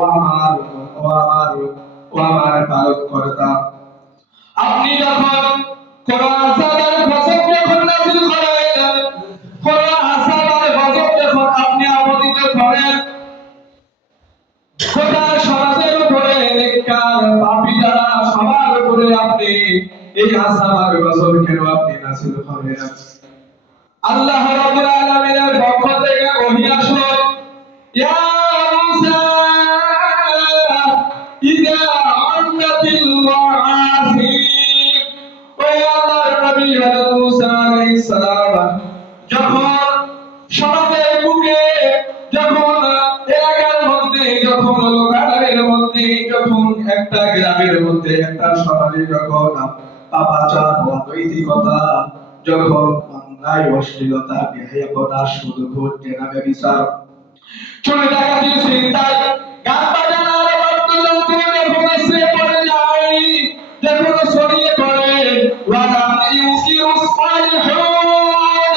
ও আমার পালনকর্তা, আপনি যখন কোন আযাবের গজব যখন নাযিল করেন, কোন আযাবের গজব যখন আপনি আপতিত করেন, গোটা সমাজের উপরে নেককার পাপী যারা সবার উপরে আপনি এই আযাবের গজব কেন আপনি নাযিল করেন? আল্লাহ রাব্বুল আলামিনের পক্ষ থেকে ওহী আসলো, ইয়া মূসা ইযা আনজাতিল ওয়াসিক, ও আল্লাহর নবী হযরত মূসা আলাইহিস সালাম যখন সমাজের বুকে, যখন এলাকার মধ্যে, যখন লোকালয়ের মধ্যে, যখন একটা গ্রামের মধ্যে, একটা সমাজে যখন পাপাচার, অনৈতিকতা, যখন অন্যায়, অশ্লীলতা, বেহায়াপনা, সুদঘুষ, জেনা, ব্যভিচার, চুরি, ডাকাতি, ছিনতাই, গান বাজনার বাদ্যযন্ত্র যখন এসে পড়ে যায়, যখন ছড়িয়ে পড়ে, ওয়ালাম ইউকিরুস সালিহুন,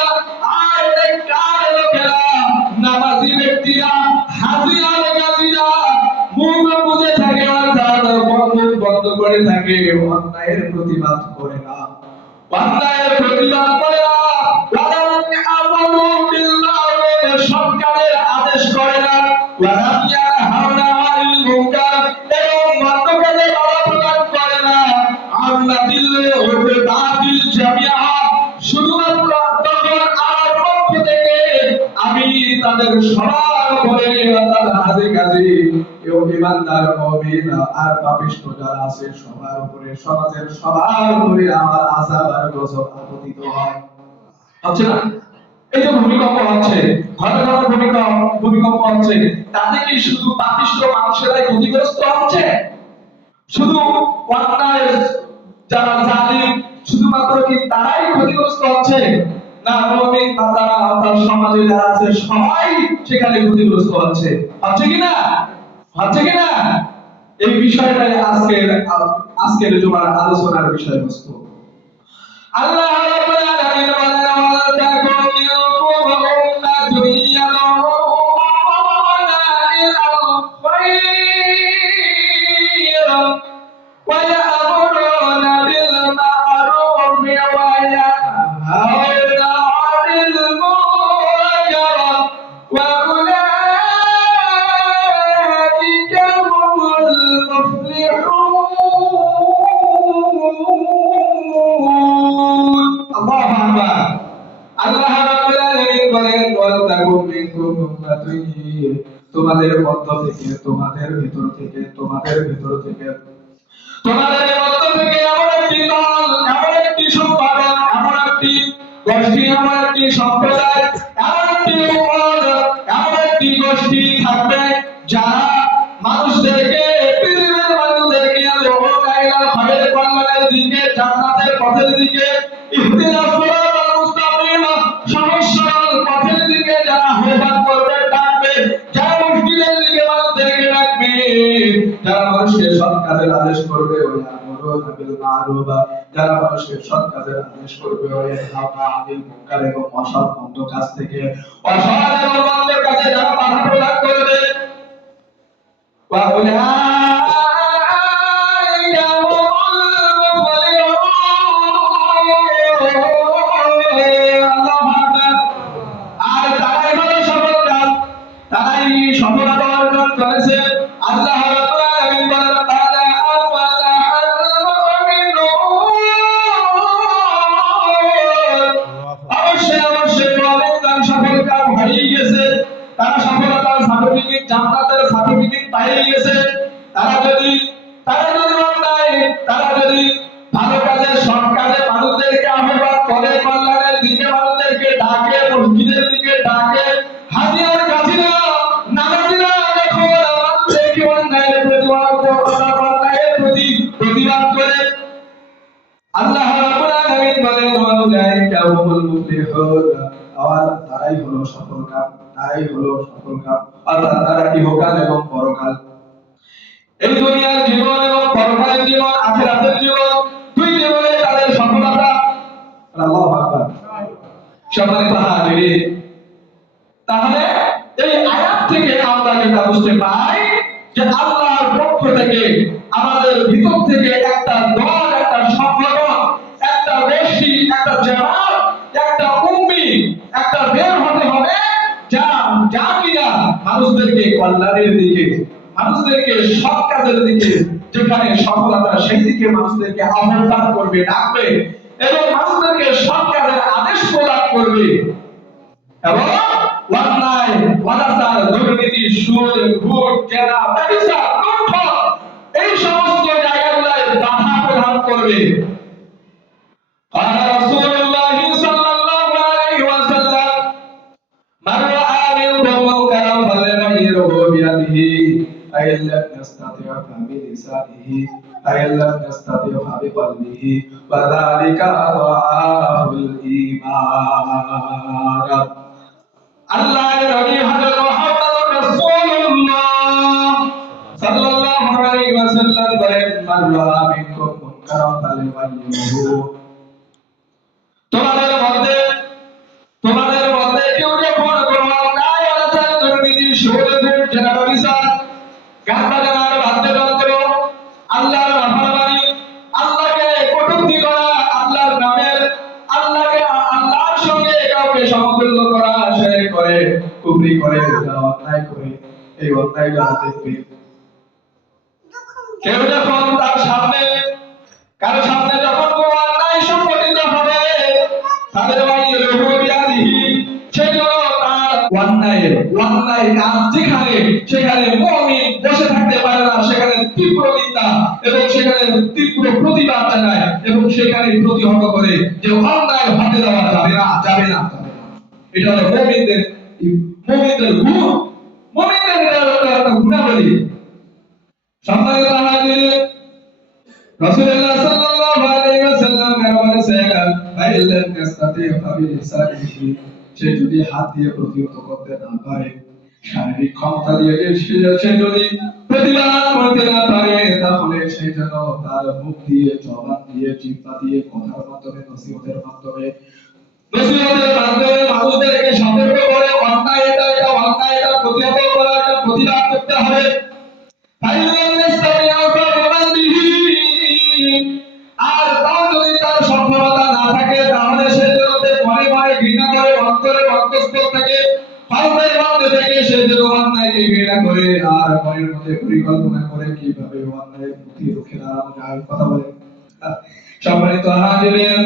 আর নেককার লোকেরা, নামাজি ব্যক্তিরা, হাজী আর গাজীরা মুখ বুজে থাকে, অর্থাৎ বন্ধ করে থাকে, অন্যায়ের প্রতিবাদ করে না, অন্যায়ের প্রতিবাদ করে না, ওয়ালাম ইয়ামুরু বিল মা'রুফ, সৎকারের আদেশ করে না, ওয়ালাম ইয়ানহাউনা আনিল মুনকার, এবং মন্দ কাজে বাধা প্রদান করে না, আল্লাযিল উবাদাতিল জামিআ, শুধুমাত্র তখন আমার পক্ষ থেকে আমি তাদের সবার উপরে, অর্থাৎ হাজী গাজী, ঈমানদার মুমিন আর পাপিষ্ঠ যারা আছে সবার উপরে, সমাজের সবার উপরে আমার আযাব আর গজব আপতিত হয়। হচ্ছে না? এই যে ভূমিকম্প হচ্ছে, ঘন ঘন ভূমিকম্প হচ্ছে, তাতে কি শুধু পাপিষ্ঠ মানুষেরাই ক্ষতিগ্রস্ত হচ্ছে? শুধু অন্যায় যারা জালিম শুধুমাত্র কি তারাই ক্ষতিগ্রস্ত হচ্ছে? না, মুমিন বান্দারা অর্থাৎ সমাজে যারা আছে সবাই সেখানে ক্ষতিগ্রস্ত হচ্ছে। হচ্ছে কিনা? হচ্ছে কিনা? এই বিষয়টাই আজকের জুমার আলোচনার বিষয়বস্তু। আল্লাহ রাব্বুল আলামিন বলেন, ওয়া তাকুম মিনকুম উম্মাতুন ইয়াদউনা ইলাল খায়র ওয়া ইয়া'মুরুনা বিল মা'রুফ ওয়া ইয়ানহাউনা 'আনিল মুনকার ওয়া উলাইকা হুমুল মুফলিহুন। আল্লাহু আকবার। আল্লাহ রাব্বুল আলামিন বলেন, ওয়াল তাকুম মিনকুম উম্মাতুন, তোমাদের মধ্য থেকে, তোমাদের ভিতর থেকে, তোমাদের ভিতর থেকে, তোমাদের মধ্য থেকে এমন একটি দল, এমন একটি সম্প্রদায়, এমন একটি গোষ্ঠী, এমন একটি সম্প্রদায়, এমন একটি উম্মত, এমন একটি গোষ্ঠী থাকবে যারা মানুষদেরকে, পৃথিবীর মানুষদেরকে ইলাল খায়রের কল্যাণের দিকে, জান্নাতের পথের দিকে, ইহদিনাস সিরাতাল মুস্তাকিম, সহজ সরল পথের দিকে যারা আহ্বান করবে, ডাকবে, যারা মসজিদের দিকে মানুষদেরকে ডাকবে, যারা মানুষকে সৎ কাজের আদেশ করবে, ওয়া ইয়া'মুরুনা বিল মা'রুফ, যারা মানুষকে সৎ কাজের আদেশ করবে, ওয়া ইয়ানহাউনা আনিল মুনকার, এবং অসৎ মন্দ কাজ থেকে, অসৎ এবং মন্দ কাজে যারা বাধা প্রদান করবে, ওয়া উলাইকা হুমুল মুফলিহুন। আল্লাহু আকবার। আর তারাই হলো সফলকাম, তারাই সফলতা অর্জন করেছে। আল্লাহ রাব্বুল আলামিন বলেন, কাদ আফলাহাল মুমিনুন, অবশ্যই মুমিনগণ সফলকাম হয়ে গেছে, তারা সফলতার সার্টিফিকেট, জান্নাতের সার্টিফিকেট পেয়ে গেছে। তারা যদি অন্যায়, তারা যদি ভালো কাজে, সৎ কাজে মানুষদেরকে আহ্বান করে, কল্যাণের দিকে মানুষদেরকে ডাকে, মসজিদের দিকে ডাকে, হাজী আর গাজীরা, নামাজীরা যখন মানুষদেরকে অন্যায়ের প্রতি প্রতিবাদ করে, আল্লাহ রাব্বুল আলামিন বলেন, উলাইকা হুমুল মুফলিহুন, আর তারাই হলো সফলকাম, তারাই হলো সফলকাম, অর্থাৎ তারা ইহকাল এবং পরকাল, এই দুনিয়ার জীবন এবং পরকালের জীবন, আখিরাতের জীবন, দুই জীবনে তাদের সফলতা। আল্লাহু আকবার। সম্মানিত হাজিরিন, তাহলে এই আয়াত থেকে আমরা যেটা বুঝতে পাই যে থেকে আমাদের ভিতর থেকে একটা দল, একটা সংগঠন, একটা গোষ্ঠী, একটা জামাত, একটা উম্মি, একটা বের হতে হবে যা যা কিনা মানুষদেরকে কল্যাণের দিকে, মানুষদেরকে সৎ কাজের দিকে, যেখানে সফলতা সেই দিকে মানুষদেরকে আহ্বান করবে, ডাকবে এবং মানুষদেরকে সৎ কাজের আদেশ প্রদান করবে এবং অন্যায়, অনাচার, দুর্নীতি, সুদ, ঘুষ, জেনা, ব্যভিচার, লুণ্ঠন এই সমস্ত জায়গাগুলোয় বাধা প্রদান করবে। قال رسول الله صلى الله عليه وسلم من رأى منكم منكرا فليغيره بيده فإن لم يستطع فبلسانه فإن لم يستطع فبقلبه وذلك أضعاف الإيمان। আল্লাহর নবী হযরত মুহাম্মদুর রাসূলুল্লাহ সাল্লাল্লাহু আলাইহি ওয়াসাল্লাম বলেন, মান রাআ মিনকুম মুনকারান ফালিয়াগয়িরহু। তোমাদের মধ্যে কেউ যখন কোনো অন্যায়, অনাচার, দুর্নীতি, সুদ, ঘুষ, জেনা, ব্যভিচার, গান বাজনার বাদ্যযন্ত্র, আল্লাহর নাফরমানি, আল্লাহকে কটূক্তি করা, আল্লাহর নামের, আল্লাহর সঙ্গে কাউকে সমতুল্য করা, শিরক করে, কুফরি করে, যারা অন্যায় করে, এই অন্যায় যারা দেখবে, কেউ যখন তার সামনে, কারো সামনে যখন কোনো অন্যায় সংঘটিত হবে, তাদের সেজন্য তার অন্যায় কাজ যেখানে, সেখানে মুমিন বসে থাকতে পারে না, সেখানে তীব্র নিন্দা এবং সেখানে তীব্র প্রতিবাদ জানায় এবং সেখানে প্রতিহত করে যে অন্যায় হতে দেওয়া যাবে না, যাবে না, যাবে না। এটা হলো মুমিনদের গুণ, মুমিনদের একটা গুণাবলী। সম্মানিত হাজির, রাসূলুল্লাহ সাল্লাল্লাহু আলাইহি ওয়াসাল্লাম বলেছেন, ফাইলাম ইস্তাতি ফাবিলিসানিহি, সে যদি হাত দিয়ে প্রতিহত করতে না পারে, শারীরিক ক্ষমতা দিয়ে সে যদি প্রতিবাদ করতে না পারে, তাহলে সে যেন তার মুখ দিয়ে, জবান দিয়ে, জিহ্বা দিয়ে, কথার মাধ্যমে, নসিহতের মাধ্যমে মানুষদেরকে সতর্ক করে অন্যায় এটা অন্যায়, এটা প্রতিহত করা, এটা প্রতিবাদ করতে হবে। আর তার যদি তার সফলতা না থাকে, তাহলে সে যেন মনে মনে ঘৃণা করে, অন্তরে অন্তঃস্থল থেকে, হৃদয়ের মধ্যে থেকে সে যেন অন্যায়কে ঘৃণা করে আর মনের মধ্যে পরিকল্পনা করে কিভাবে অন্যায়ের প্রতি রুখে দাঁড়ানো যায়। কথা বলে সম্মানিত হাজিরিন,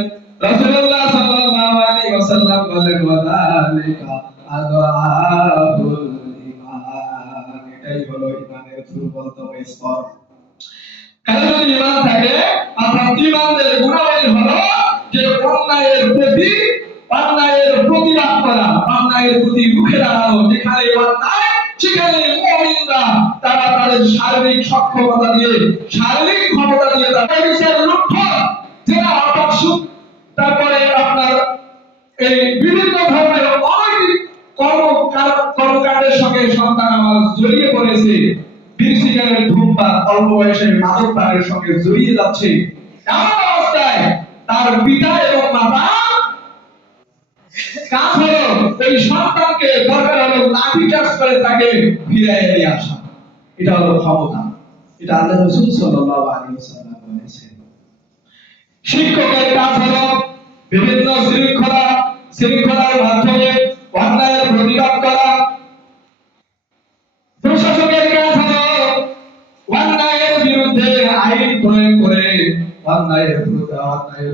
রাসূলুল্লাহ সাল্লাল্লাহু আলাইহি ওয়াসাল্লাম বলেন, ওয়াযালিকা আযআফুল ঈমান, এটাই হলো ঈমানের দুর্বলতম স্তর। কারণ যদি ঈমান থাকে, অর্থাৎ ঈমানের গুণাবলী হলো যে অন্যায়ের প্রতিবাদ করা, অন্যায়ের প্রতি রুখে দাঁড়ানো, যেখানে অন্যায় সেখানে মুমিনরা তারা তাদের শারীরিক সক্ষমতা দিয়ে, শারীরিক ক্ষমতা দিয়ে তারা বিচার লুণ্ঠন, যেটা অর্থাৎ সুদ, তারপরে আপনার এই বিভিন্ন ধরনের অনৈতিক কর্মকাণ্ডের সঙ্গে সন্তান আমার জড়িয়ে পড়েছে, বিড়ি সিগারেট, ধূমপান, অল্প বয়সে মাদক পানের সঙ্গে জড়িয়ে যাচ্ছে, এমন অবস্থায় তার পিতা এবং মাতা কাজ হলো এই সন্তানকে দরকার হলো লাঠি চার্জ করে তাকে ফিরিয়ে নিয়ে আসা। এটা হলো ক্ষমতা। এটা আল্লাহ রাসূল সাল্লাল্লাহু আলাইহি ওয়াসাল্লাম বলেছেন। শিক্ষকের কাজ হলো বিভিন্ন শৃঙ্খলার মাধ্যমে অন্যায়ের প্রতিবাদ করা। প্রশাসকের কাজ হলো অন্যায়ের বিরুদ্ধে আইন প্রয়োগ করে অন্যায়ের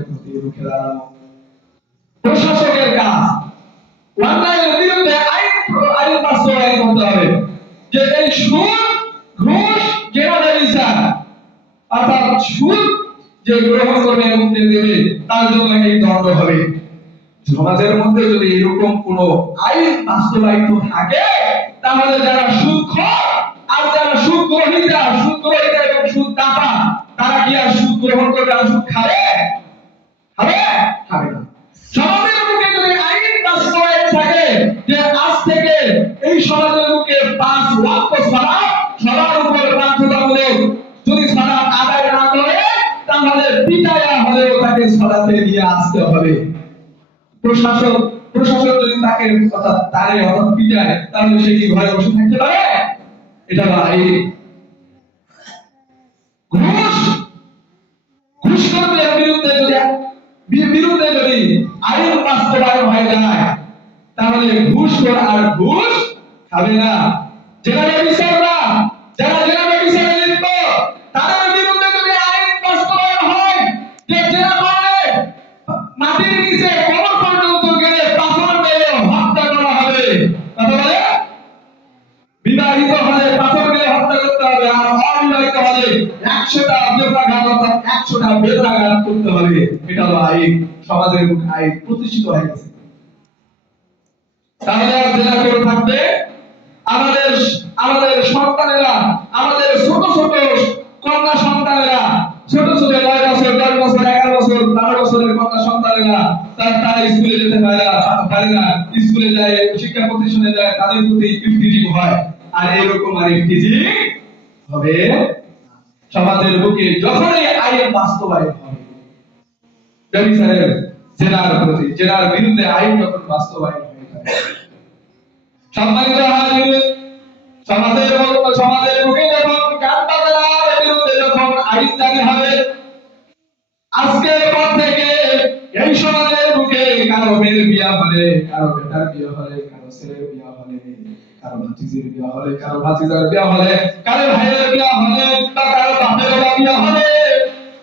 প্রতি রুখে দাঁড়ানো। প্রশাসকের কাজ অন্যায়ের বিরুদ্ধে আইন বাস্তবায়ন করতে হবে, যে এই সুদ, ঘুষ, জেনা, ব্যভিচার, অর্থাৎ সুদ যে গ্রহণ করবে এবং দেবে তার জন্য এই দণ্ড হবে। সমাজের মধ্যে যদি এরকম কোন আইন বাস্তবায়িত থাকে, তাহলে যারা সুদখোর আর যারা সুদগ্রহীতা এবং সুদদাতা, তারা কি আর সুদ গ্রহণ করবে আর সুদ খাবে? খাবে না। সমাজের মুখে যদি আইন বাস্তবায়ন থাকে যে আজ থেকে এই সমাজের মুখে 5 ওয়াক্ত সালাত সবার উপর বাধ্যতামূলক, যদি সালাত আদায় না করে তাহলে পিটায়া হলেও তাকে সালাতে নিয়ে আসতে হবে। প্রশাসন যদি তাকে অর্থাৎ পিটায়, তাহলে সে কি ঘরে বসে থাকতে পারে? এটা আইন। ঘুষখোরদের বিরুদ্ধে যদি আইন বাস্তবায়ন হয়ে যায়, তাহলে ঘুষখোর আর ঘুষ খাবে না। যারা ব্যভিচাররা, যারা ব্যভিচারে লিপ্ত, তাদের বিরুদ্ধে যদি আইন বাস্তবায়ন হয় যে জেলা করলে মাটির নিচে কবর পর্যন্ত গেলে পাথর মেরে হত্যা করা হবে, কথা বলে বিবাহিত হলে পাথর মেরে হত্যা করতে হবে, আর অবিবাহিত হলে 100টা বেত্রাঘাত অর্থাৎ 100টা বেত্রাঘাত করতে হবে। এটা হলো আইন, সমাজের আইন প্রতিষ্ঠিত হয়ে গেছে। তাহলে আর জেলা করে থাকবে আমাদের আমাদের সন্তানেরা, আমাদের ছোট ছোট কন্যা সন্তানেরা, ছোট ছোট 9 বছর 10 বছর 11 বছর 12 বছরের কন্যা সন্তানেরা তারা স্কুলে যেতে পারে না, স্কুলে যায়, শিক্ষা প্রতিষ্ঠানে যায়, তাদের প্রতি ইফতিজিং হয়। আর এরকম আর ইফতিজিং হবে সমাজের বুকে যখনই আইন বাস্তবায়ন হবে, ব্যভিচারের জেনার বিরুদ্ধে আইন যখন বাস্তবায়ন হয়ে যাবে। সম্মানিত হাজির, সমাজের বুকে যখন গান বাজনার বিরুদ্ধে যখন আইন জারি হবে, আজকের পর থেকে এই সমাজের বুকে কারো মেয়ের বিয়া হলে, কারো বেটার বিয়া হলে, কারো ছেলের বিয়া হলে, কারো ভাতিজির বিয়া হলে, কারো ভাতিজার বিয়া হলে, কারো ভাইয়ের বিয়া হলে, বা কারো বাপের বিয়া হলে,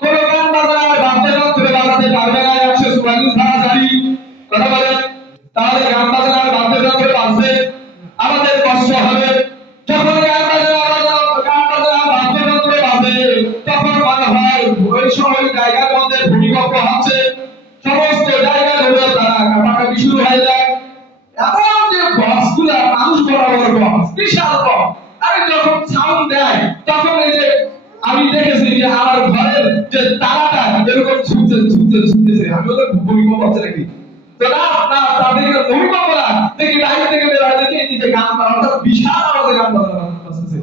কোন গান বাজনার বাদ্যযন্ত্র বাজাতে পারবে না। 144 ধারা জারি, কথা বলেন। তাহলে গান বাজনার বাদ্যযন্ত্র বাজবে, আমাদের কষ্ট হবে। যখন গান বাজনা বাদ্যযন্ত্র বাজে, তখন মনে হয় ওই সময় জায়গার মধ্যে ভূমিকম্প হচ্ছে, সমস্ত জায়গাগুলো তারা কাঁপাকাঁপি শুরু হয়ে যায়। এমন যে বক্সগুলা মানুষ বরাবর বক্স, বিশাল বক্স, আরে যখন সাউন্ড দেয় তখন এই যে আমি দেখেছি যে আমার ঘরের যে তারাটা এরকম ঝুঁকতেছে, আমি বললাম ভূমিকম্প হচ্ছে নাকি, তো না তাদেরকে ভূমিকম্প না, দেখি বাইরে থেকে বের হয়, দেখি এদিকে গান অর্থাৎ বিশাল আওয়াজে গান বাজছে।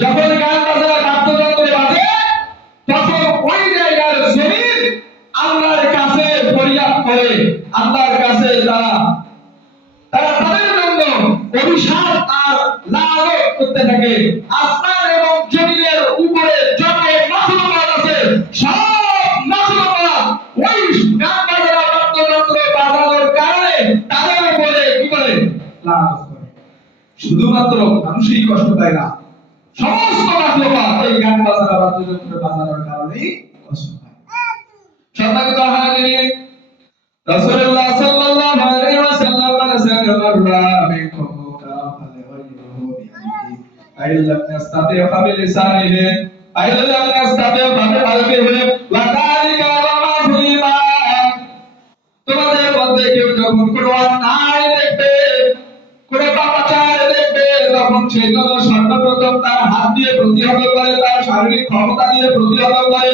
যখন গান বাজনা বাদ্যযন্ত্রে বাজে, তখন ওই জায়গার জমিন আল্লাহর কাছে ফরিয়াদ করে, আল্লাহর কাছে তারা তাদের জন্য অভিশাপ আর লানত করতে থাকে। আসমান এবং জমিনের উপরে যত মাখলুকাত আছে, সব মাখলুকাত ওই গান বাজনা বাদ্যযন্ত্র বাজানোর কারণে তাদের উপরে কি করে লানত করে। শুধুমাত্র মানুষই কষ্ট পায় না, সমস্ত মাখলুকাত এই গান বাজনা বাদ্যযন্ত্র বাজানোর কারণেই কষ্ট পায়। সম্মানিত হাজিরিন, রাসূলুল্লাহ সাল্লাল্লাহু আলাইহি ওয়াসাল্লাম বলেছেন, মাররা মিনকুম মুনকারা ফালইগয়িরহু বিয়াদিহি, আইল্লাম ইস্তাতি' ফাবিলিসানিহি, আইল্লাম ইস্তাতি' ফাবিকলবিহি, ওয়া যালিকা আযআফুল ঈমান। তোমাদের মধ্যে কেউ যখন কোনো অন্যায় দেখবে, কোনো পাপাচার দেখবে, তখন সে যেন সর্বপ্রথম তার হাত দিয়ে প্রতিহত করে, তার শারীরিক ক্ষমতা দিয়ে প্রতিহত করে।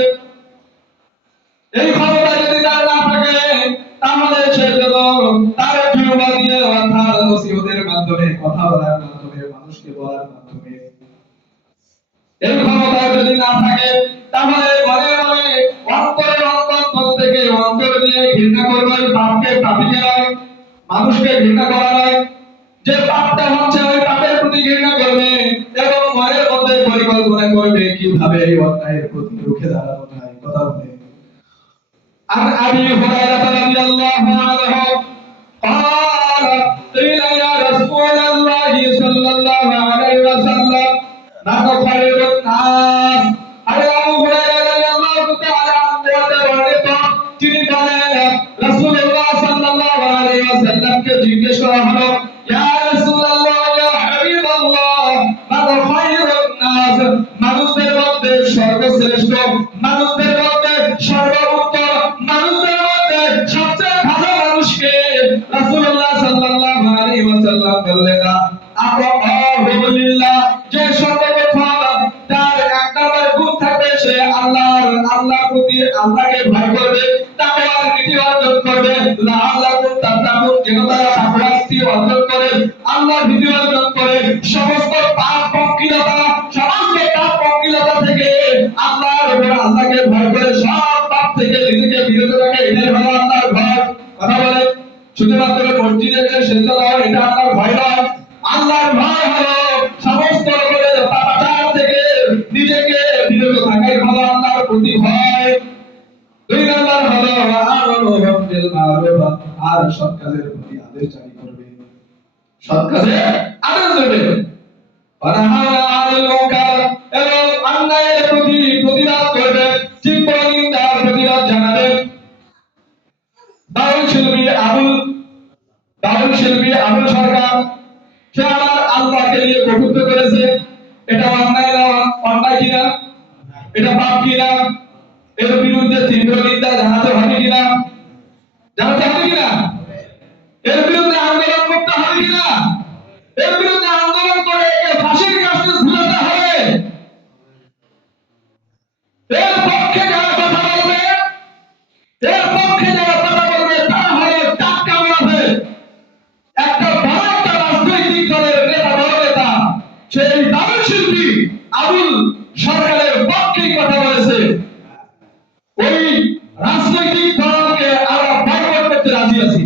এই ক্ষমতা যদি তার না থাকে, তাহলে সে যেন তার জিহ্বা দিয়ে অর্থাৎ নসিহতের মাধ্যমে, কথা বলার মাধ্যমে, মানুষকে বলার মাধ্যমে, এই ক্ষমতা যদি না থাকে, তাহলে মনে মনে অন্তরের অন্তঃস্থল থেকে অন্তর দিয়ে ঘৃণা করবে, পাপকে পাপিকে নয়, মানুষকে ঘৃণা করা নয়, যে পাপটা হচ্ছে ওই পাপের প্রতি ঘৃণা করবে, এবং মনের মধ্যে পরিকল্পনা করবে কিভাবে এই অন্যায়ের প্রতি রুখে দাঁড়ানো যায়। কথা বলে عن أبي هريرة رضي الله عنه قال قيل يا رسول الله صلى الله عليه وسلم من خير الناس। আরে আবু হুরায়রা রাদিয়াল্লাহু তাআলা আনহু তিনি বলেন, রাসূলুল্লাহ সাল্লাল্লাহু আলাইহি ওয়াসাল্লামকে জিজ্ঞেস করা হলো, ইয়া রাসূলুল্লাহ, ইয়া হাবিবাল্লাহ, মান খায়রুন নাস, মানুষদের মধ্যে সর্বশ্রেষ্ঠ, মানুষদের মধ্যে সর্বোত্তম, মানুষদের মধ্যে সবচেয়ে ভালো মানুষকে? রাসূলুল্লাহ সাল্লাল্লাহু আলাইহি ওয়াসাল্লাম বললেন, আতাআহু লিল্লাহ, যে সর্বপ্রথম তার এক নম্বর গুণ থাকবে, সে আল্লাহর প্রতি, আল্লাহকে ভয় করবে, তাকওয়ার নীতি অর্জন করবে, লাআল্লাকুম তাত্তাকুন, যেন তারা তাকওয়ার নীতি অর্জন করে, আল্লাহর ভীতি অর্জন করে, সমস্ত পাপ পঙ্কিলতা থেকে আল্লাহকে ভয় করে, সব পাপ থেকে নিজেকে বিরত রাখে, এটাই হলো আল্লাহর ভয়। কথা বলে শুধুমাত্র মসজিদে যে সেজদা দেওয়া, এটা আল্লাহর ভয় নয়। আল্লাহর ভয় হলো সমস্ত রকমের পাপাচার থেকে নিজেকে বিরত থাকাই হলো আল্লাহর প্রতি ভয়। হলো আমরুহুম বিল মারুফ, আর সৎ কাজের প্রতি আদেশ জারি করবে, সৎ কাজে আদেশ দেবে। ওয়ানাহানা আনিল মুনকার, এবং অন্যায়ের প্রতি প্রতিবাদ করবে, তীব্র নিন্দার প্রতিবাদ জানাবে। দারুল শিল্পী আবুল সরকার, সে আমার আল্লাহকে নিয়ে কটূক্তি করেছে। এটা অন্যায় না? অন্যায় কিনা? এটা পাপ কিনা? এর বিরুদ্ধে তীব্র নিন্দা জানাতে হবে কিনা? জানাতে হবে কিনা? এর বিরুদ্ধে আন্দোলন করতে হবে কিনা? এর বিরুদ্ধে আন্দোলন করে একে ফাঁসির কাছে ঝুলাতে হবে। এর পক্ষে যারা কথা বলবে, তারা হলো টাটকা মুনাফিক। একটা বড় একটা রাজনৈতিক দলের নেতা, বড় নেতা, সেই দারুল শিল্পী আবুল সরকারের পক্ষেই কথা বলেছে। ওই রাজনৈতিক দলকে আমরা বয়কট করতে রাজি আছি।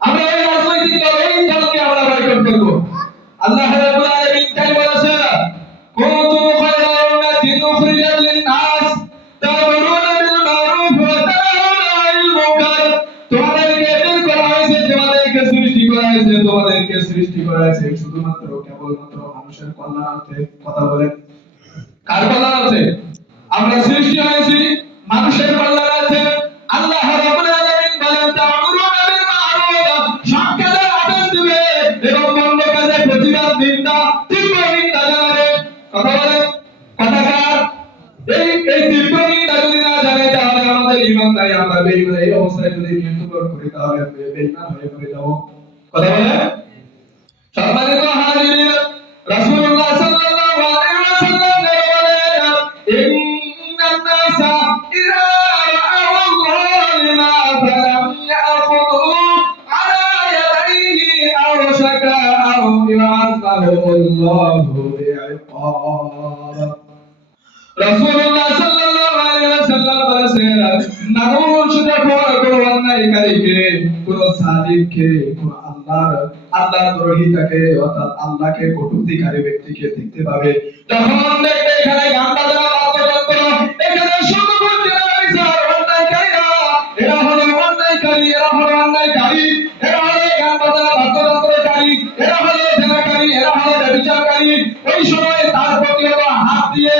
আমরা এই রাজনৈতিক দল, এই দলকে আমরা বয়কট করব। আল্লাহ রাব্বুল আলামিন তাই বলেছে, কুনতুম খায়রা উম্মাতিন উখরিজাত লিন-নাস তা'মুরুনা বিল মা'রুফ ওয়া তানহাউনা আনিল মুনকার। তোমাদেরকে বের করা হয়েছে, তোমাদেরকে সৃষ্টি করা হয়েছে, তোমাদেরকে সৃষ্টি করা হয়েছে শুধুমাত্র কেবলমাত্র মানুষের কল্যাণার্থে। কথা বলেন, কার কল্যাণার্থে? আমরা সৃষ্টি হয়েছি মানুষের কল্যাণার্থে। আল্লাহ রাব্বুল আলামিন বলেন, তা'মুরুনা বিল মা'রুফ, সৎ কাজের আদেশ দিবে এবং মন্দ কাজের প্রতিবাদ, নিন্দা, তীব্র নিন্দা জানাবে। কথা বলেন, কথা কার? এই তীব্র নিন্দা যদি না জানে, তাহলে আমাদের ঈমান নাই। আমরা বেঈমান, এই অবস্থায় যদি মৃত্যুবরণ করি তাহলে বেঈমান হয়ে মরে যাব। কথা বলেন। সম্মানিত হাজিরিন, রাসূলুল্লাহ সাল্লাল্লাহু আলাইহি ওয়াসাল্লাম বলেন, ইন্নান নাসা ইযা রাআউ যালিমা ফালাম ইয়াখুযু আলা ইয়াদাইহি আওশাকা আও ইউ'আযযাহুল্লাহু বি'iকাব। রাসূলুল্লাহ সাল্লাল্লাহু আলাইহি ওয়াসাল্লাম বলেছেন, মানুষ যখন কোন অন্যায়কারীকে, কোন সাদিককে, কোন আল্লাহর দ্রোহিতাকে, অর্থাৎ আল্লাহকে কটূক্তিকারী ব্যক্তিকে দেখতে পাবে, তখন দেখবে এখানে গান বাজনা, বাদ্যযন্ত্র, এখানে শুধু অন্যায়কারীরা, এরা হলো অন্যায়কারী, এরা হলো অন্যায়কারী, এরা হলো গান বাজনা বাদ্যযন্ত্রকারী, এরা হলো জেনাকারী, এরা হলো ব্যভিচারকারী। ওই সময় তার প্রতিহত হাত দিয়ে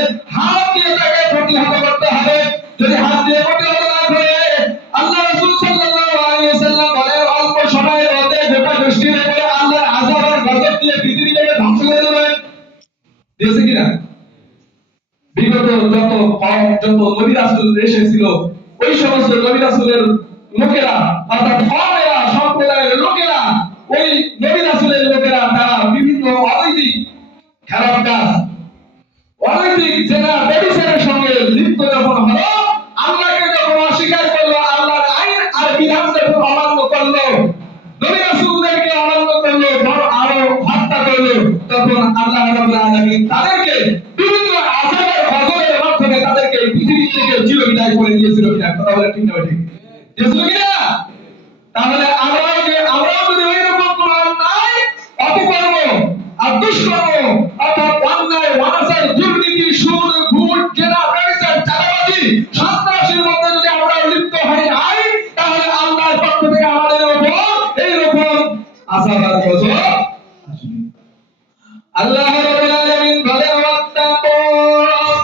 তাকে প্রতিহত করতে হবে। যদি হাত দিয়ে প্রতিহত না করে, আল্লাহ রাসূল সাল্লাল্লাহু আলাইহি ওয়াসাল্লাম বলেন, অল্প সময়ের মধ্যে গোটা গোষ্ঠীর উপরে আল্লাহর আযাব আর গজব দিয়ে পৃথিবীটাকে ধ্বংস করে দেবে। দিয়েছে কিনা? বিগত যত নবী রাসূল এসেছিল, ওই সমস্ত নবী রাসূলের লোকেরা, অর্থাৎ কওমেরা, সম্প্রদায়ের লোকেরা, ওই নবী রাসূলের লোকেরা, তারা বিভিন্ন অনৈতিক খারাপ কাজ, অনৈতিক জেনা ব্যভিচারের সঙ্গে লিপ্ত যখন হলো, আল্লাহকে যখন অস্বীকার করলো, আল্লাহর আইন আর বিধান যখন অমান্য করলো, নবী রাসূলদেরকে অমান্য করলো, আরো হত্যা করলো, তখন আল্লাহ রাব্বুল আলামিন তাদেরকে বিভিন্ন আযাবের গজবের মাধ্যমে তাদেরকে পৃথিবী থেকে চিরবিদায় করে দিয়েছিল। কিনা? কথা বলে ঠিক না? ঠিক দিয়েছিল কিনা? তাহলে আমরাও যদি ওইরকম কোন অন্যায়, অপকর্ম আর দুষ্কর্ম, অর্থাৎ অন্যায়, অনাচার, দুর্নীতি, সুদ, ঘুষ, জেনা, ব্যভিচার, চাঁদাবাজি, সন্ত্রাসের মধ্যে যদি আমরা লিপ্ত হয়ে যাই, তাহলে আল্লাহর পক্ষ থেকে আমাদের উপর এইরকম আযাব আর গজব আসবে। আল্লাহ রাব্বুল আলামিন বলেন, ওয়াত্তাকু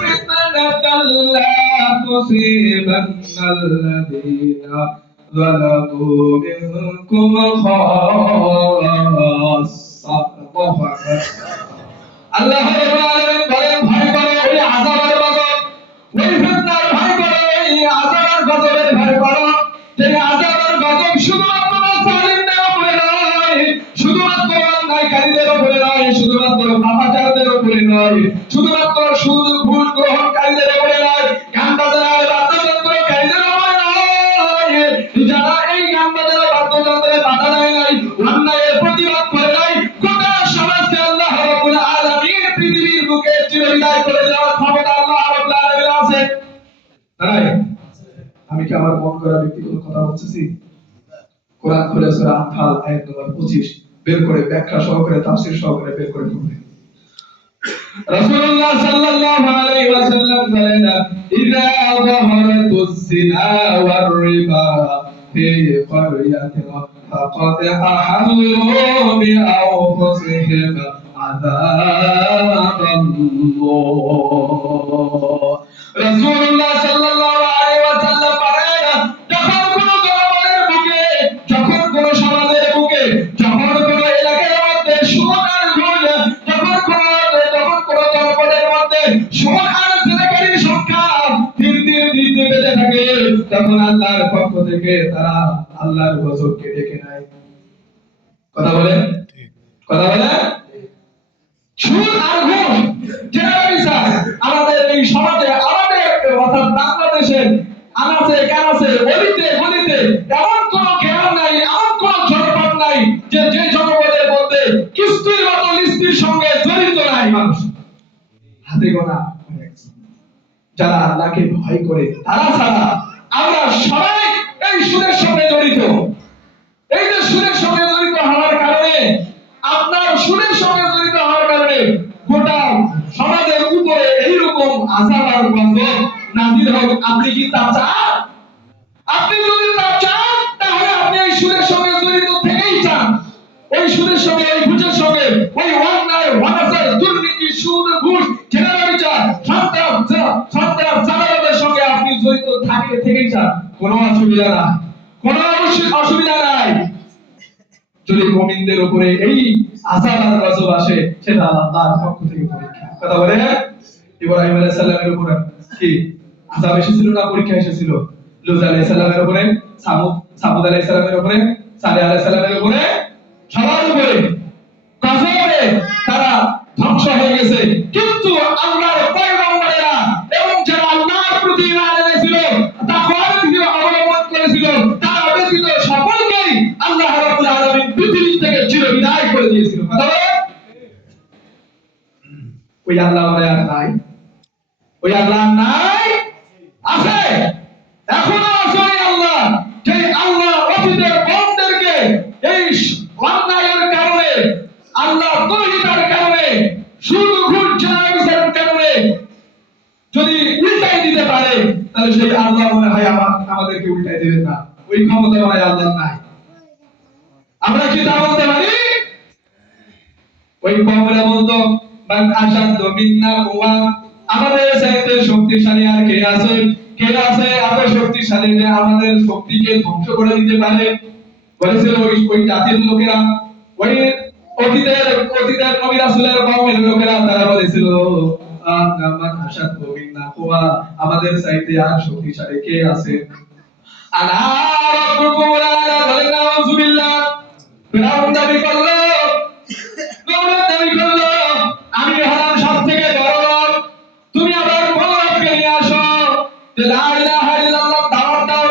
ফিতনাতাল লা তুসিবান্নাল্লাযীনা যালামু মিনকুম খাসসা। আল্লাহ রাব্বুল আলামিন বলেন, ভয় করো ওই আযাব আর গজব, ওই ফিতনার ভয় করো, ওই আযাব আর গজবের ভয় করো। যে আযাব আর গজব শুধুমাত্র জালিমদের উপরে নয়, শুধুমাত্র অন্যায়কারীদের উপরে নয়, শুধুমাত্র পাপাচারদের উপরে নয়, শুধুমাত্র সুদ ঘুষ গ্রহণকারীদের উপরে নয়, গান বাজনা বাদ্যযন্ত্রকারীদের উপরে নয়। যারা এই গান বাজনা বাদ্যযন্ত্রে বাধা দেয় নাই, অন্যায়ের প্রতিবাদ করে নাই, গোটা সমাজকে আল্লাহ রাব্বুল আলামিন পৃথিবীর বুকে চিরবিদায় করে দেওয়ার ক্ষমতা আল্লাহ রাব্বুল আলামিনের আছে। তাই আমি কি আমার মন করা ব্যক্তিগত কথা বলতেছি? কোরআন খুলে সূরা আনফাল আয়াত নম্বর 25 বের করে ব্যাখ্যা সহকারে, তাফসীর সহকারে বের করে পড়বেন। রাসূলুল্লাহ সাল্লাল্লাহু আলাইহি ওয়াসাল্লাম বলেন, ইযা যাহারাতুজ জিনা ওয়ার الربا في قرية فقد أحلوا بأنفسهم عذاب الله রাসূলুল্লাহ সাল্লাল্লাহু আলাইহি ওয়াসাল্লাম বলেন যখন কোন জনগণের বুকে যখন কোন সমাজের বুকে যখন কোন এলাকার মধ্যে সুদ আর ঘুষ যখন কোন জনগণের মধ্যে সুদ আর জেনাকারীর সংখ্যা দিন দিন বেড়ে থাকে তখন আল্লাহর পক্ষ থেকে তারা আল্লাহর গজবকে ডেকে নেয় কথা বলেন কথা বলেন সুদ আর ঘুষ জেনাকারী আমাদের এই সমাজে অর্থাৎ বাংলাদেশের আনাচে কানাচে অলিতে গলিতে এমন কোন জ্ঞান নাই এমন কোন জনপদ নাই যে জনপদের মধ্যে কিস্তির মতো লিস্তির সঙ্গে জড়িত নাই মানুষ হাতে গোনা যারা আল্লাহকে ভয় করে তারা ছাড়া আমরা সবাই এই সুদের সঙ্গে জড়িত এই যে সুদের সঙ্গে জড়িত হওয়ার কারণে আপনার সুদের সঙ্গে জড়িত হওয়ার কারণে গোটা সমাজের উপরে এইরকম আযাব আর গজব নাযিল হোক আপনি কি তা চান আপনি যদি তা চান তাহলে আপনি এই সুদের সঙ্গে জড়িত থেকেই চান ওই সুদের সঙ্গে ওই ঘুষের সঙ্গে ওই অন্যায় অনাচার দুর্নীতি সুদ ঘুষ জেনারেল সন্ত্রাস জালিয়াতের সঙ্গে আপনি জড়িত থেকেই চান কোনো অসুবিধা নাই কোনো অসুবিধা নাই যদি মুমিনদের উপরে এই আযাব আর গজব আসে সেটা আল্লাহর পক্ষ থেকে পরীক্ষা কথা বলে ইব্রাহিম আলাইহিস সালামের উপরে কি আযাব এসেছিল না পরীক্ষা এসেছিল লূত আলাইহিস সালামের উপরে সামুদ আলাইহিস সালামের উপরে সালেহ আলাইহিস সালামের উপরে সবার উপরে গজবে তারা ধ্বংস হয়ে গেছে কিন্তু আল্লাহর পয়গম্বরেরা এবং যারা আল্লাহর প্রতি ঈমান এনেছিল তাকওয়ার দিকে অবলম্বন করেছিল তারা ব্যতীত সকলকেই আল্লাহ রাব্বুল আলামিন পৃথিবী থেকে চিরবিদায় করে দিয়েছিল কথা বলে ওই আল্লাহ আর নাই ওই আল্লাহ নাই আছে এখনো আছে ওই আল্লাহ যে আল্লাহ অতীতের কওমদেরকে এই অন্যায়ের কারণে আল্লাহ তৌহিদের কারণে সুদ ঘুষ জালিয়াতের কারণে যদি উল্টাই দিতে পারে তাহলে সেই আল্লাহ মনে হয় আমাদেরকে উল্টাই দিবেন না ওই ক্ষমতা মনে হয় আল্লাহর নাই আমরা কি তা বলতে পারি ওই কওমরা বলতো মান আশাদু মিন্না কুওয়া আমাদের চাইতে শক্তিশালী আর কে আছে এত শক্তিশালী যে আমাদের শক্তিকে ধ্বংস করে দিতে পারে বলেছিল ওই জাতির লোকেরা ওই অতীতের নবী রাসূলের কওমের লোকেরা তারা বলেছিল মান আশাদু মিন্না কুওয়া আমাদের চাইতে আর শক্তিশালী কে আছে আনা রাব্বুকুম আলা বলেন নাউযুবিল্লাহ ফিরাউন দাবি করলো নমরুদ দাবি করলো আমি হলাম সবথেকে বড় রব তুমি আবার বড় রবকে নিয়ে আসো যে লা ইলাহা ইল্লাল্লাহ দাওয়াত দাও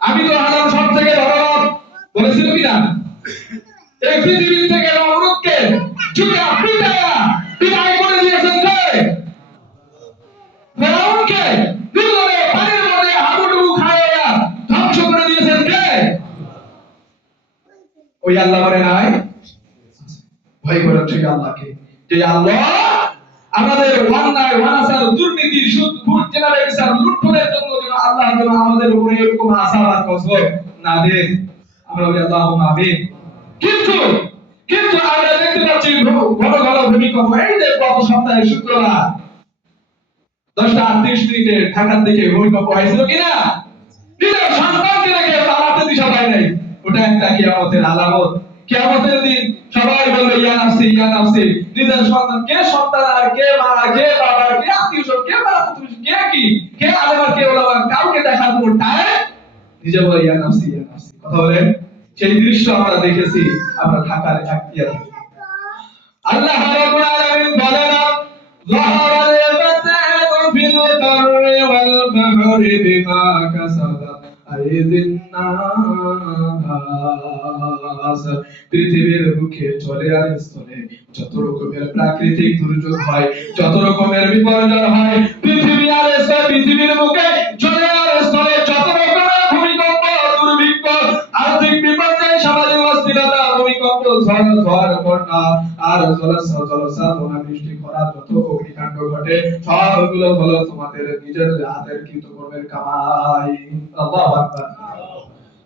আমি তো হলাম সবথেকে বড় রব বলেছিল কি না এই পৃথিবী থেকে নমরুদকে জুতা পিটায়া বিদায় করে দিয়েছেন কে ফিরাউনকে দুলরে পানির মধ্যে হাবুডুবু খাওয়ায়া ধ্বংস করে দিয়েছেন কে ওই আল্লাহ বলে নাই ভয় করেন সেই আল্লাহকে যে আল্লাহ আমাদের অন্যায় অনাচার দুর্নীতি সুদ ঘুষ জেনারেল লুটপাটের জন্য যেন আল্লাহ যেন আমাদের উপরে এরকম আযাব আর গজব না দেন আমরা বলি আল্লাহুম্মা আমিন কিন্তু আমরা দেখতে পাচ্ছি ঘন ঘন ভূমিকম্প এই যে গত সপ্তাহে শুক্রবার 10:38 ঢাকার দিকে ভূমিকম্প হয়েছিল কিনা নিজের সন্তানকে রেখে পালাতে দিশা পায় নাই ওটা একটা কিয়ামতের আলামত কিয়ামতের দিন সবাই বলবে ইয়া নাফসি নিজের সন্তান কে সন্তান আর কে মা কে বাবা কে আত্মীয়স্বজন কে বাবা কে কি কে আলেম কে ওলামা কাউকে দেখার পর টায় নিজে বলে ইয়া নাফসি কথা বলে সেই দৃশ্য আমরা দেখেছি আমরা ঢাকার একটিয়া আল্লাহ রাব্বুল আলামিন বলেন যাহারাল ফাসাদু ফিল বাররি ওয়াল বাহরি বিমা কাসাবাত আইদিন নাস পৃথিবীর বুকে চলে আর স্থলে যত রকমের প্রাকৃতিক দুর্যোগ হয় যত রকমের বিপর্যয় হয় পৃথিবীর বুকে চলে আর স্থলে যত রকমের ভূমিকম্প দুর্ভিক্ষ আর্থিক বিপর্যয় সামাজিক অস্থিরতা ভূমিকম্প ঝড় বন্যা আর আর জলসা বৃষ্টি খরা যত অগ্নিকাণ্ড ঘটে সবগুলো হলো তোমাদের নিজের হাতের কৃতকর্মের কামাই। আল্লাহু আকবার।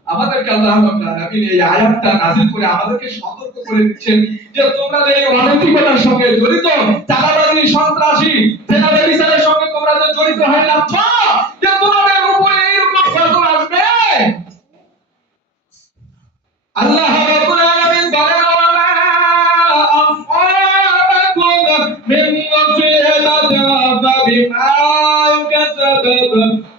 আমাদেরকে আল্লাহ রাব্বুল আলামিন এই আয়াতটা নাযিল করে আমাদেরকে সতর্ক করে দিচ্ছেন যে তোমরা যে এই অনৈতিকতার সঙ্গে জড়িত, চাঁদাবাজি, সন্ত্রাসী, জেনারে বিচারের সঙ্গে তোমরা যে জড়িত হয়ে যাচ্ছ, যে তোমাদের উপরে এরকম ফসল আসবে। আল্লাহ রাব্বুল আলামিন বলেন ওয়ালা আফাকুম মিন মুসিবাতিন ফাবিমা কাসাবাত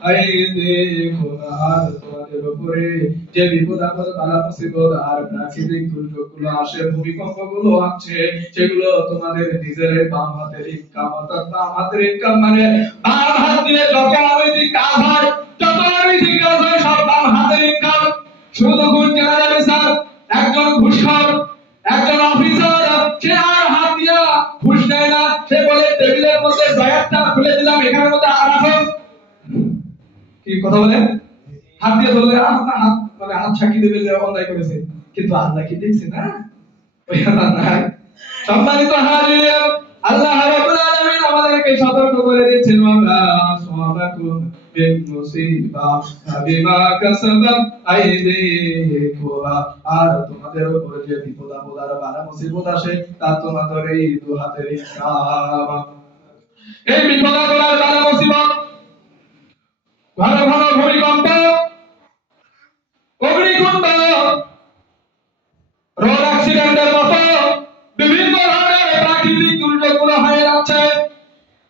আইদিকুম। আর তোমাদের উপরে যে বিপদ আপদ বালা মুসিবত আর প্রাকৃতিক দুর্যোগগুলো আসে, ভূমিকম্পগুলো আসছে, সেগুলো তোমাদের নিজের বাম হাতের ইনকাম, অর্থাৎ বাম হাতের ইনকাম মানে বাম হাত দিয়ে যত অনৈতিক কাজ হয়, যত অনৈতিক কাজ হয় সব বাম হাতের ইনকাম। শুধু ঘুষ জেনারেল স্যার, একজন ঘুষখোর, একজন অফিসার, সে আর হাত দিয়া ঘুষ নেয় না, সে বলে টেবিলের মধ্যে ড্রয়ারটা খুলে দিলাম, এখানের মধ্যে আর আছে কি কথা বলে হাত দিয়ে ধরলে আপনার হাত মানে হাত সাক্ষী দেবে যে অন্যায় করেছে, কিন্তু আল্লাহ কি দেখছে না? ওই আল্লাহ নাই। সম্মানিত হাজির, আল্লাহ রাব্বুল আলামিন আমাদেরকে সতর্ক করে দিয়েছেন ওয়া আসওয়াবাকুম বিন মুসিবা বিমা কাসাবাত আইদিকুম। আর তোমাদের উপরে যে বিপদ আপদ আর বালা মুসিবত আসে তা তোমাদের এই দু হাতের ইনকাম। এই বিপদ আপদ আর বালা মুসিবত, ঘন ঘন ভূমিকম্প, অগ্নিকুণ্ড, রোড অ্যাক্সিডেন্টের মতো বিভিন্ন ধরনের প্রাকৃতিক দুর্যোগগুলো হয়ে যাচ্ছে।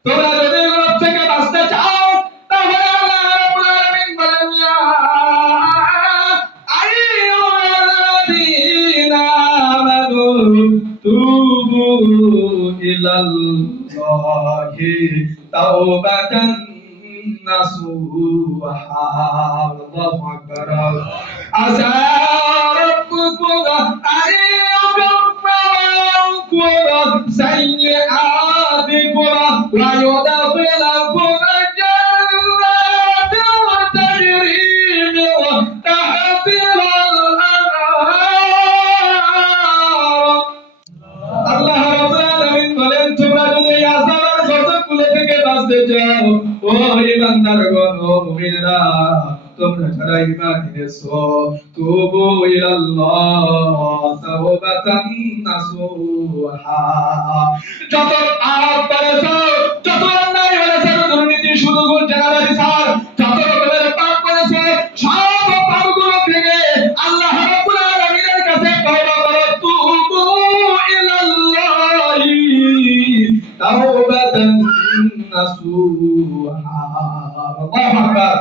তোমরা যদি এগুলো থেকে বাঁচতে চাও তাহলে আল্লাহ রাব্বুল আলামিন বলেন ইয়া আইয়ুহাল্লাযীনা আমানু তুবু ইলাল্লাহি তাওবাতান নাসুহা। আল্লাহু আকবার। আসা রাব্বুকুম আন ইউকাফিরা সাইয়্যাতিকুম ওয়া ইউদখিলাকুম জান্নাতিন তাজরি মিন তাহতিহাল আনহার। আল্লাহ রাব্বুল আলামিন বলেন তোমরা যদি এই আযাবের গজবগুলো থেকে বাঁচতে চাও, ও ঈমানদারগণ, ও মুমিনরা, তোমরা যারা ঈমান এনেছো, তুবু ইলাল্লাহ তাওবাতান নাসুহা। যত পাপ করেছো, যত অন্যায় হয়েছে, দুর্নীতি, সুদ, ঘুষ, জেনারেল বিচার, যত রকমের পাপ করেছে, সব পাপগুলো থেকে আল্লাহ রাব্বুল আলামিনের কাছে তওবা করো। তুবু ইলাল্লাহি তাওবাতান নাসুহা। আল্লাহু আকবার।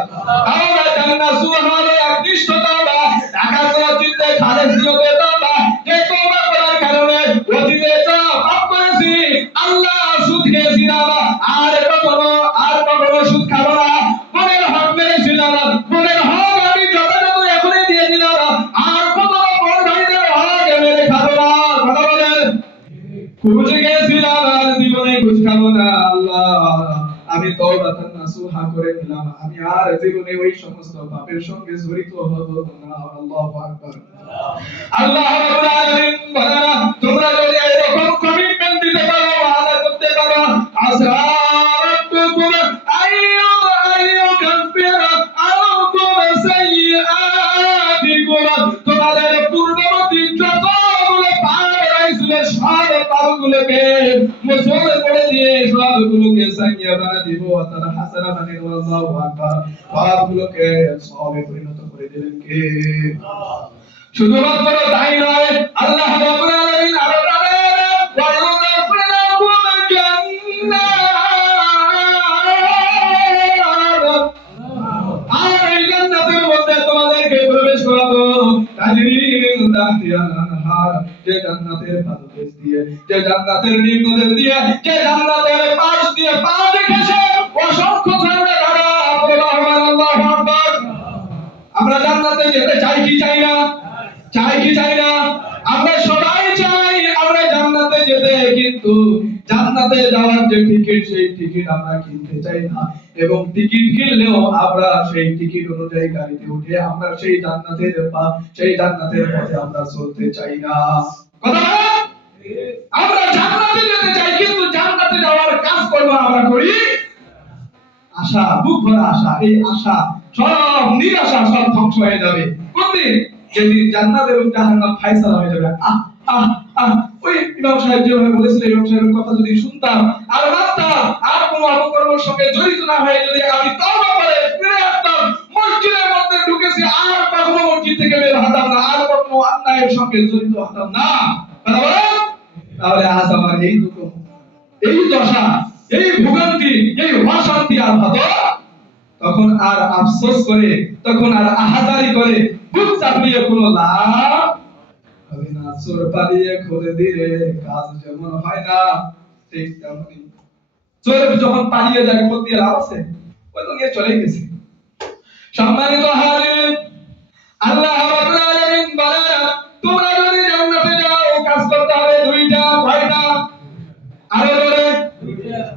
তাওবাতান নাসুহা মানে একনিষ্ঠ তওবা, টাকার কোনো চিন্তায় খালেস নিয়তে তওবা, যে তওবা করার কারণে অতীতে যা পাপ করেছি, আল্লাহ সুদ খেয়েছিলাম আর কখনো সুদ খাবো না, মনের হক মেরেছিলাম, মনের হক আমি যথাযথ এখনই দিয়ে দিলাম, আর কখনো বড়ভাইদের হক মেরে খাবো না। কথা বলেন। ঘুষ খেয়েছিলাম আর জীবনে ঘুষ খাবো না, আল্লাহ আমি তওবাতান নাসুহা করে নিলাম, আমি আর জীবনে ওই সমস্ত পাপের সঙ্গে জড়িত হব না। আল্লাহু আকবার। আল্লাহ রাব্বুল আলামিন বলেন তোমরা যদি এরকম কমিটমেন্ট দিতে পারো, ওয়াদা করতে পারো, আসা রাব্বুকুম আইয়ুকাফিরা আনকুম সাইয়্যাতিকুম। তোমাদের পূর্ববর্তী যতগুলো পাপ রয়েছিল সব পাপগুলোকে মুছল করে দিয়ে সবগুলোকে সাইয়্যা বানিয়ে দিব, অর্থাৎ হাসানা বানিয়ে দেব। আল্লাহু আকবার। পাপগুলোকে সবে পরিণত করে দিবেন কে? শুধুমাত্র তাই নয়, আল্লাহ রাব্বুল আলামিন আরো বলেন ওয়া ইউদখিলুকুম জান্নাত। আর এই জান্নাতের মধ্যে তোমাদেরকে প্রবেশ করাবো, তাজরি মিন তাহতিহাল আনহার, যে জান্নাতের পাদদেশ দিয়ে, যে জান্নাতের নিম্নদেশ দিয়ে, যে জান্নাতের পাশ দিয়ে পানি ঘেঁষে অসংখ্য ঝর্ণা ধারা প্রবাহমান। আল্লাহু আকবার। আমরা জান্নাতে যেতে চাই কি চাই না? চাই কি চাই না? আমরা সবাই চাই আমরা জান্নাতে যেতে, কিন্তু জান্নাতে যাওয়ার যে টিকিট, সেই টিকিট আমরা কিনতে চাই না, এবং টিকিট কিনলেও আমরা সেই টিকিট অনুযায়ী গাড়িতে উঠে আমরা সেই জান্নাতের পথে আমরা চলতে চাই না। কথা বলেন। আমরা জান্নাতে যেতে চাই, কিন্তু জান্নাতে যাওয়ার কাজ করব আমরা করি আশা, বুক ভরা আশা। এই আশা সব নিরাশা, সব ধ্বংস হয়ে যাবে কোনদিন? যেদিন জান্নাত এবং জাহান্নাম ফায়সালা হয়ে যাবে। আহ আহ আহ ওই ইমাম সাহেব যেভাবে বলেছিলেন, ইমাম সাহেবের কথা যদি শুনতাম আর মানতাম, আর কোনো অপকর্মের সঙ্গে জড়িত না হয়ে যদি আমি তওবা করে ফিরে আসতাম, মসজিদের মধ্যে ঢুকেছি, আর কখনো মসজিদ থেকে বের হতাম না, আর কখনো অন্যায়ের সঙ্গে জড়িত হতাম না, তাহলে আজ আমার এই দুঃখ, এই দশা, এই ভোগান্তি, এই অশান্তি আর হতো, তখন আর আফসোস করে, তখন আর আহাজারি করে বুক চাপিয়ে কোনো লাভ হবে না। চোর পালিয়ে খুলে দিলে কাজ যেমন হয় না, ঠিক তেমনি চোর যখন পালিয়ে যায় খোঁজ দিয়ে লাভ আছে? ওই তো নিয়ে চলে গেছে। সম্মানিত হাজির, আল্লাহ রাব্বুল আলামিন বলেন, তোমরা যদি জান্নাতে যাও কাজ করতে হবে দুইটা। কয়টা? আরো বলে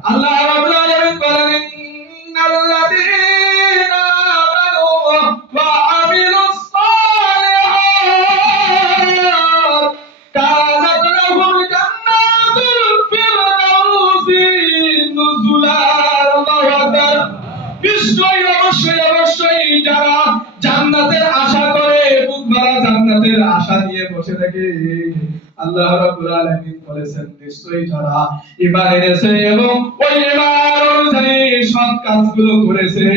আল্লাহ রাব্বুল আলামিন বলেন, ইন্নাল্লাযীনা আমানু ওয়া আমিলুস সালিহাত কানাত লাহুম জান্নাতুল ফিরদাউসি নুজুলা। আল্লাহু আকবার। নিশ্চয়ই, অবশ্যই অবশ্যই যারা জান্নাতের আশা করে, বুক ভরা জান্নাতের আশা নিয়ে বসে থাকে, আল্লাহ রাব্বুল আলামিন বলেছেন, নিশ্চয়ই যারা ঈমান এনেছে এবং ওই ঈমান অনুযায়ী সৎ কাজগুলো করেছে,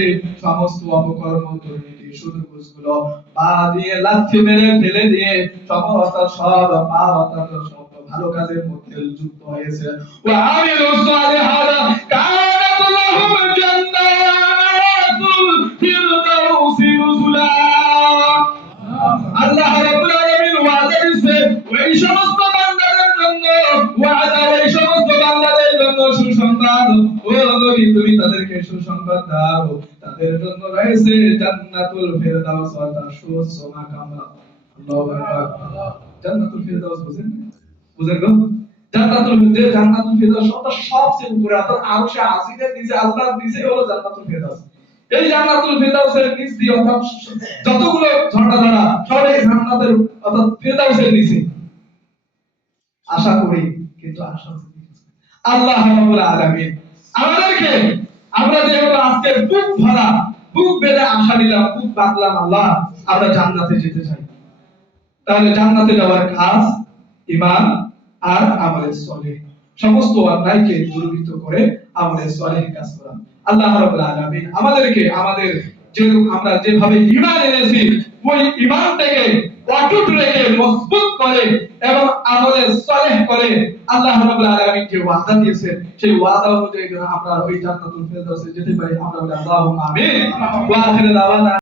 সমস্ত অপকর্ম, দুর্নীতি, সুদঘুষগুলো পা দিয়ে লাথি মেরে ফেলে দিয়ে সমস্ত সব পাপ অর্থাৎ সব ভালো কাজের মধ্যে যুক্ত হয়েছে। ওয়া আমিলুস সালিহাত কানাত লাহুম জান্নাতুল ফিরদাউসি নুজুলা। আল্লাহ রাব্বুল আলামিন ওয়াদা দিয়েছে ওই সমস্ত বান্দাদের জন্য, ওয়াদা ওই সমস্ত বান্দাদের জন্য সুসংবাদ। ও নবী, তুমি তাদেরকে সুসংবাদ দাও, তাদের জন্য রয়েছে জান্নাতুল ফিরদাউস, অর্থাৎ সুউচ্চ মাকাম। আল্লাহু আকবার। জান্নাতুল ফিরদাউস বুঝেন? বুঝেন গো? জান্নাতুল ফিরদাউস সবচেয়ে উপরে, অর্থাৎ আরশে আজিমের নিচে, আল্লাহর নিচে হলো জান্নাতুল ফিরদাউস। এই জান্নাতুল ফিরদাউসের নিচ দিয়ে, অর্থাৎ যতগুলো ঝর্ণাধারা সব এই জান্নাতের অর্থাৎ ফিরদাউসের নিচে। আশা করি, কিন্তু আশা আল্লাহ রাব্বুল আলামিন আমাদেরকে, আমরা যেহেতু আজকে বুক ভরা, বুক বেঁধে আশা নিলাম, বুক বাঁধলাম, আল্লাহ আমরা জান্নাতে যেতে চাই, তাহলে জান্নাতে যাওয়ার কাজ ঈমান আর আমলে সলিহ, সমস্ত অন্যায়কে দূরীভূত করে আমলে সলিহ কাজ করা। আল্লাহ রাব্বুল আলামিন আমাদেরকে আমাদের যে আমরা যেভাবে ঈমান এনেছি ওই ঈমানটাকে অটুট রেখে মজবুত করে এবং আমলে সলিহ করে আল্লাহ রাব্বুল আলামিন যে ওয়াদা দিয়েছেন, সেই ওয়াদা অনুযায়ী যেন আমরা ওই জান্নাতুল ফিরদাউসে যেতে পারি। আমরা বলি আল্লাহুম্মা আমিন। ওয়া আখিরু দাওয়ানা